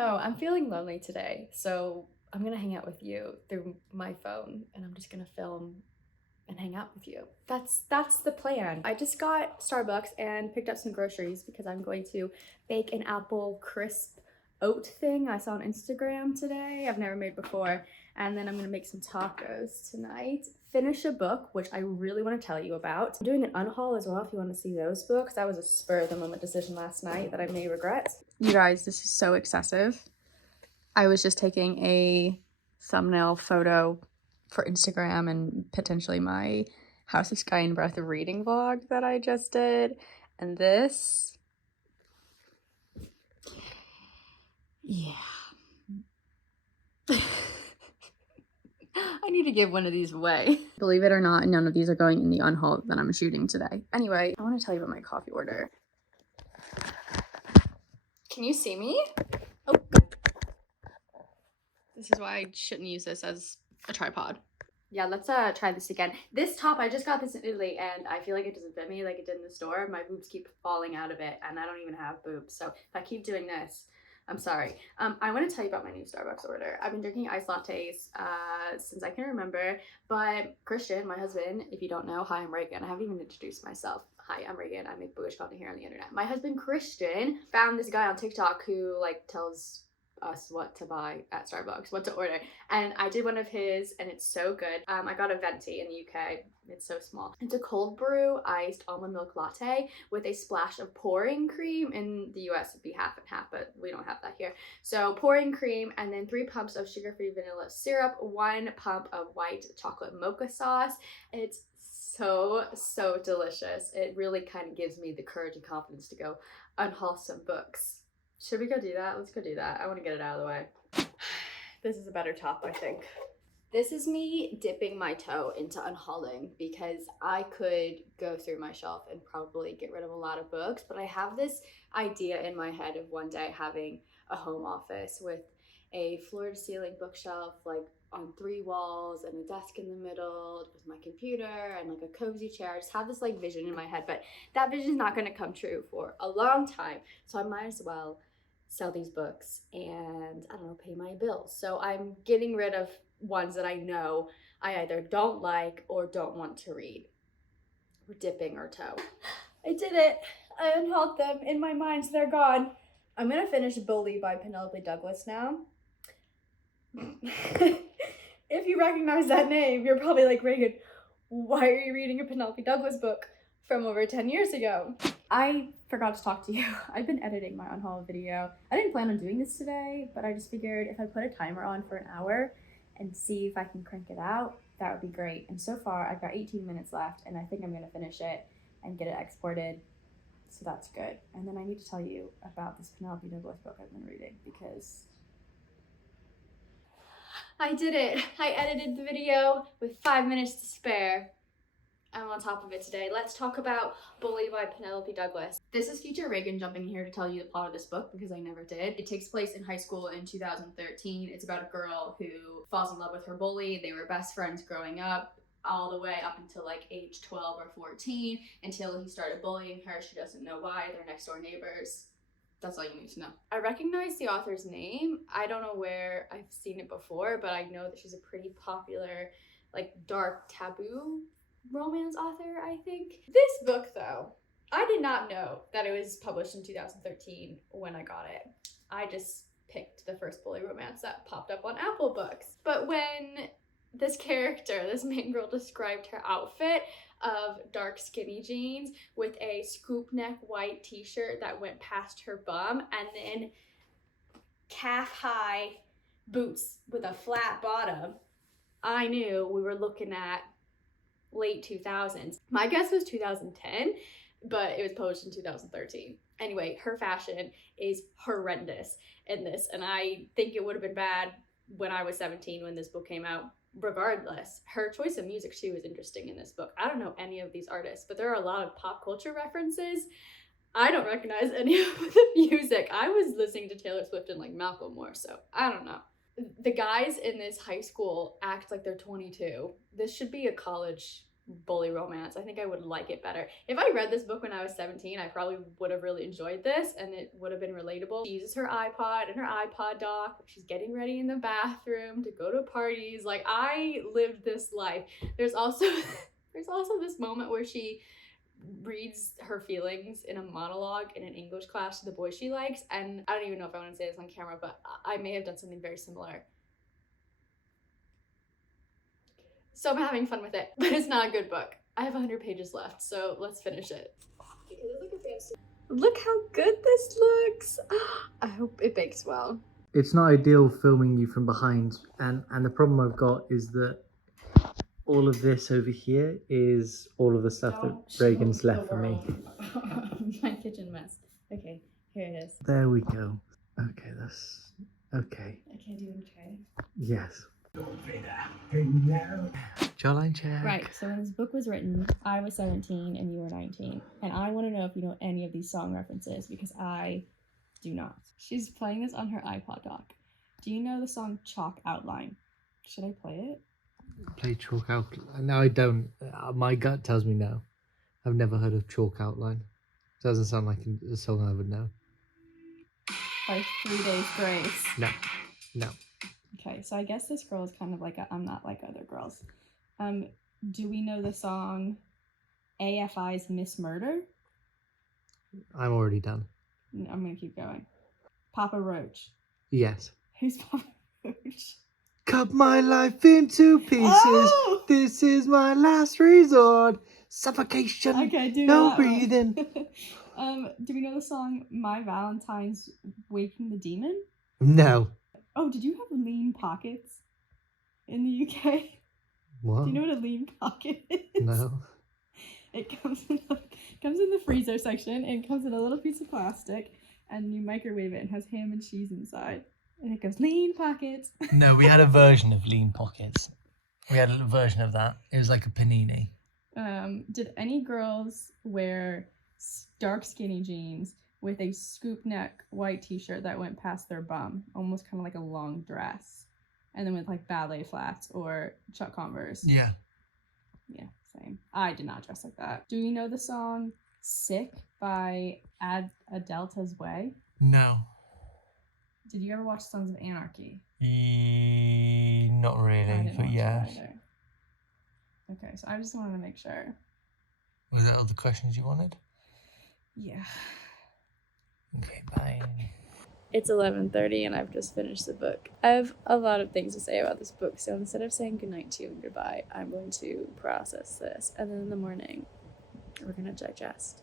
know, I'm feeling lonely today, so I'm gonna hang out with you through my phone and I'm just gonna film and hang out with you. That's the plan. I just got Starbucks and picked up some groceries because I'm going to bake an apple crisp oat thing I saw on Instagram today. I've never made before. And then I'm gonna make some tacos tonight. Finish a book, which I really want to tell you about. I'm doing an unhaul as well if you want to see those books. That was a spur of the moment decision last night that I may regret. You guys, this is so excessive. I was just taking a thumbnail photo for Instagram and potentially my House of Sky and Breath of Reading vlog that I just did. And this, yeah. I need to give one of these away. Believe it or not, none of these are going in the unhaul that I'm shooting today. Anyway, I want to tell you about my coffee order. Can you see me? Oh. This is why I shouldn't use this as a tripod. Yeah, let's try this again. This top, I just got this in Italy and I feel like it doesn't fit me like it did in the store. My boobs keep falling out of it and I don't even have boobs. So if I keep doing this, I'm sorry. I want to tell you about my new Starbucks order. I've been drinking iced lattes since I can remember, but Christian, my husband, if you don't know, hi, I'm Ragan. I haven't even introduced myself. Hi, I'm Ragan. I make boobish content here on the internet. My husband, Christian, found this guy on TikTok who like tells us what to buy at Starbucks, what to order, and I did one of his and it's so good. I got a venti in the UK. It's so small. It's a cold brew iced almond milk latte with a splash of pouring cream. In the US it'd be half and half, but we don't have that here. So pouring cream and then 3 pumps of sugar-free vanilla syrup, 1 pump of white chocolate mocha sauce. It's so delicious. It really kind of gives me the courage and confidence to go unhaul some books. Should we go do that? Let's go do that. I want to get it out of the way. This is a better top, I think. This is me dipping my toe into unhauling because I could go through my shelf and probably get rid of a lot of books, but I have this idea in my head of one day having a home office with a floor-to-ceiling bookshelf, like on 3 walls and a desk in the middle with my computer and like a cozy chair. I just have this like vision in my head, but that vision is not going to come true for a long time. So I might as well sell these books and I don't know, pay my bills. So I'm getting rid of ones that I know I either don't like or don't want to read. We're dipping our toe. I did it. I unhauled them in my mind, so they're gone. I'm gonna finish Bully by Penelope Douglas now. If you recognize that name, you're probably like, Ragan, why are you reading a Penelope Douglas book from over 10 years ago? I forgot to talk to you. I've been editing my unhaul video. I didn't plan on doing this today, but I just figured if I put a timer on for an hour and see if I can crank it out, that would be great. And so far, I've got 18 minutes left, and I think I'm gonna finish it and get it exported, so that's good. And then I need to tell you about this Penelope Douglas book I've been reading because I did it. I edited the video with 5 minutes to spare. I'm on top of it today. Let's talk about Bully by Penelope Douglas. This is future Ragan jumping in here to tell you the plot of this book because I never did. It takes place in high school in 2013. It's about a girl who falls in love with her bully. They were best friends growing up, all the way up until like age 12 or 14, until he started bullying her. She doesn't know why. They're next door neighbors. That's all you need to know. I recognize the author's name. I don't know where I've seen it before, but I know that she's a pretty popular, like, dark taboo romance author, I think. This book, though, I did not know that it was published in 2013 when I got it. I just picked the first bully romance that popped up on Apple Books. But when this character, this main girl, described her outfit of dark skinny jeans with a scoop neck white t-shirt that went past her bum and then calf high boots with a flat bottom, I knew we were looking at late 2000s. My guess was 2010, but it was published in 2013. Anyway, her fashion is horrendous in this, and I think it would have been bad when I was 17 when this book came out. Regardless, her choice of music too is interesting in this book. I don't know any of these artists, but there are a lot of pop culture references. I don't recognize any of the music. I was listening to Taylor Swift and like Malcolm more, so I don't know. The guys in this high school act like they're 22. This should be a college bully romance. I think I would like it better. If I read this book when I was 17, I probably would have really enjoyed this and it would have been relatable. She uses her iPod and her iPod dock. She's getting ready in the bathroom to go to parties. Like, I lived this life. There's also this moment where she reads her feelings in a monologue in an English class to the boy she likes, and I don't even know if I want to say this on camera, but I may have done something very similar. So I'm having fun with it, but it's not a good book. I have 100 pages left, so let's finish it. Look how good this looks. I hope it bakes well. It's not ideal filming you from behind, and the problem I've got is that all of this over here is all of the stuff that Ragan's left for me. My kitchen mess. Okay, here it is. There we go. Okay, that's okay. Okay, do you want to try it? Yes. Jawline check. Right, so when this book was written, I was 17 and you were 19. And I want to know if you know any of these song references, because I do not. She's playing this on her iPod dock. Do you know the song Chalk Outline? Should I play it? Play Chalk Outline? No, I don't. My gut tells me no. I've never heard of Chalk Outline. Doesn't sound like a song I would know. By 3 Days Grace. No. Okay, so I guess this girl is kind of like I'm not like other girls. Do we know the song AFI's Miss Murder? I'm already done. I'm gonna keep going. Papa Roach. Yes. Who's Papa Roach? Cut my life into pieces. Oh! This is my last resort. Suffocation. Okay, do no that breathing. Do we know the song My Valentine's Waking the Demon? No. Oh, did you have lean pockets in the UK? What? Do you know what a lean pocket is? No. It comes in the freezer section. It comes in a little piece of plastic, and you microwave it and has ham and cheese inside. And it goes, lean pockets. No, we had a version of lean pockets. We had a version of that. It was like a panini. Did any girls wear dark skinny jeans with a scoop neck white t-shirt that went past their bum, almost kind of like a long dress, and then with like ballet flats or Chuck Converse? Yeah. Yeah, same. I did not dress like that. Do you know the song Sick by Adelta's Way? No. Did you ever watch Sons of Anarchy? Not really, but yeah. Okay, so I just wanted to make sure. Was that all the questions you wanted? Yeah. Okay, bye. It's 11:30 and I've just finished the book. I have a lot of things to say about this book, so instead of saying goodnight to you and goodbye, I'm going to process this, and then in the morning, we're gonna digest.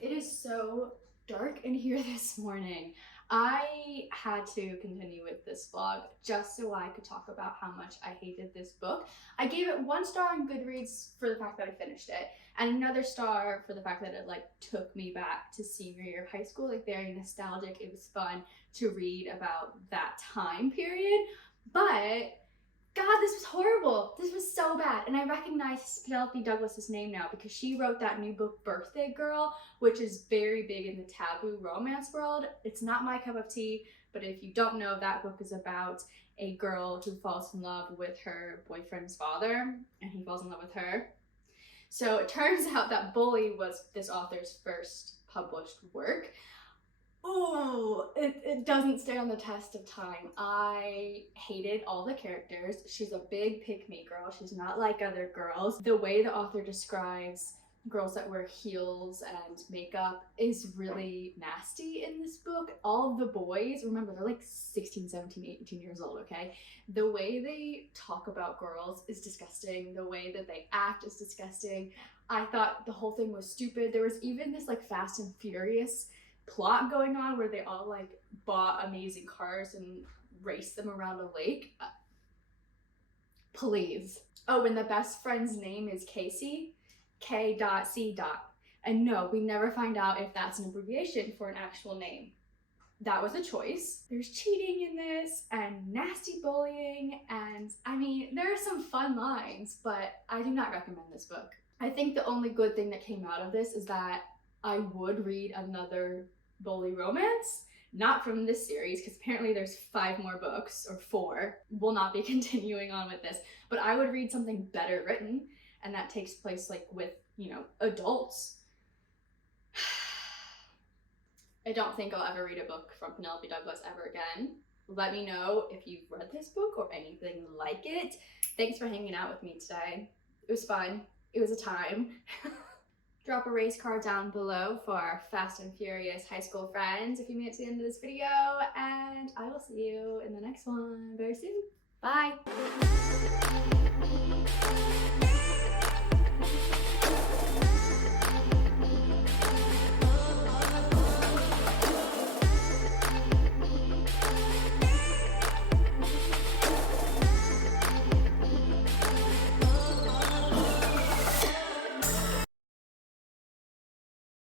It is so dark in here this morning. I had to continue with this vlog just so I could talk about how much I hated this book. I gave it 1 star on Goodreads for the fact that I finished it, and another star for the fact that it like took me back to senior year of high school, like very nostalgic. It was fun to read about that time period, but God, this was horrible. This was so bad. And I recognize Penelope Douglas's name now because she wrote that new book, Birthday Girl, which is very big in the taboo romance world. It's not my cup of tea, but if you don't know, that book is about a girl who falls in love with her boyfriend's father, and he falls in love with her. So it turns out that Bully was this author's first published work. Oh, it doesn't stand the test of time. I hated all the characters. She's a big pick-me girl. She's not like other girls. The way the author describes girls that wear heels and makeup is really nasty in this book. All of the boys, remember, they're like 16, 17, 18 years old, okay? The way they talk about girls is disgusting. The way that they act is disgusting. I thought the whole thing was stupid. There was even this like Fast and Furious plot going on where they all like bought amazing cars and raced them around a lake. Please. Oh, and the best friend's name is Casey, K.C. And no, we never find out if that's an abbreviation for an actual name. That was a choice. There's cheating in this and nasty bullying, and I mean, there are some fun lines, but I do not recommend this book. I think the only good thing that came out of this is that I would read another bully romance, not from this series, because apparently there's 5 more books, or 4. We'll not be continuing on with this, but I would read something better written, and that takes place like with, you know, adults. I don't think I'll ever read a book from Penelope Douglas ever again. Let me know if you've read this book or anything like it. Thanks for hanging out with me today. It was fun. It was a time. Drop a race car down below for our Fast and Furious high school friends if you made it to the end of this video, and I will see you in the next one very soon. Bye!